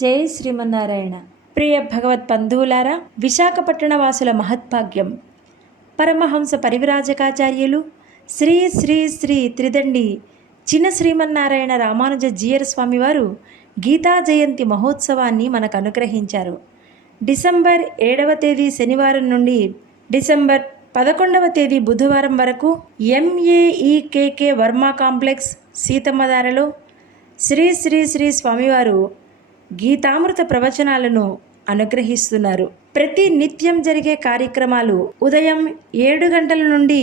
జై శ్రీమన్నారాయణ. ప్రియ భగవత్ బంధువులారా, విశాఖపట్టణ వాసుల మహద్భాగ్యం పరమహంస పరివిరాజకాచార్యులు శ్రీ శ్రీ శ్రీ త్రిదండి చిన్న శ్రీమన్నారాయణ రామానుజ జీయర్ స్వామివారు గీతా జయంతి మహోత్సవాన్ని మనకు అనుగ్రహించారు. డిసెంబర్ 7వ తేదీ శనివారం నుండి డిసెంబర్ 11వ తేదీ బుధవారం వరకు MAEKK వర్మ కాంప్లెక్స్ సీతమ్మధారలో శ్రీ శ్రీ శ్రీ స్వామివారు గీతామృత ప్రవచనాలను అనుగ్రహిస్తున్నారు. ప్రతి నిత్యం జరిగే కార్యక్రమాలు ఉదయం 7 గంటల నుండి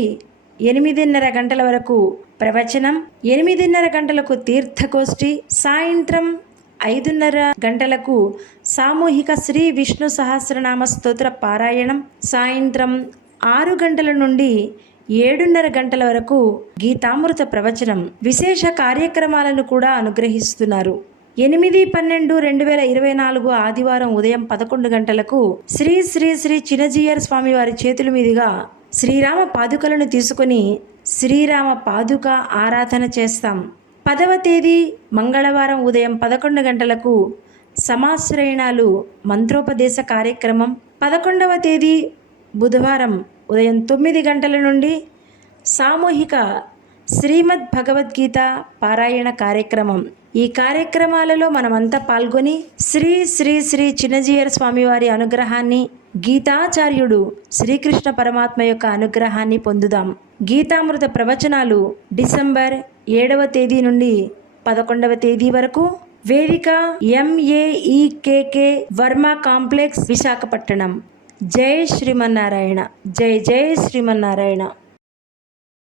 8:30 గంటల వరకు ప్రవచనం, 8:30 గంటలకు తీర్థగోష్ఠి, సాయంత్రం 5:30 గంటలకు సామూహిక శ్రీ విష్ణు సహస్రనామ స్తోత్ర పారాయణం, సాయంత్రం 6 గంటల నుండి 7:30 గంటల వరకు గీతామృత ప్రవచనం, విశేష కార్యక్రమాలను కూడా అనుగ్రహిస్తున్నారు. 8/12/2024 ఆదివారం ఉదయం 11 గంటలకు శ్రీ శ్రీ శ్రీ చిన్నజీయర్ స్వామివారి చేతుల మీదుగా శ్రీరామ పాదుకలను తీసుకుని శ్రీరామ పాదుక ఆరాధన చేస్తాం. 10వ తేదీ మంగళవారం ఉదయం 11 గంటలకు సమాశ్రయణాలు మంత్రోపదేశ కార్యక్రమం, 11వ తేదీ బుధవారం ఉదయం 9 గంటల నుండి సామూహిక శ్రీమద్ భగవద్గీత పారాయణ కార్యక్రమం. ఈ కార్యక్రమాలలో మనమంతా పాల్గొని శ్రీ శ్రీ శ్రీ చిన్నజీయర్ స్వామివారి అనుగ్రహాన్ని, గీతాచార్యుడు శ్రీకృష్ణ పరమాత్మ యొక్క అనుగ్రహాన్ని పొందుదాం. గీతామృత ప్రవచనాలు డిసెంబర్ 7వ తేదీ నుండి 11వ తేదీ వరకు. వేదిక MAEKK వర్మ కాంప్లెక్స్ విశాఖపట్టణం. జై శ్రీమన్నారాయణ. జై జై శ్రీమన్నారాయణ.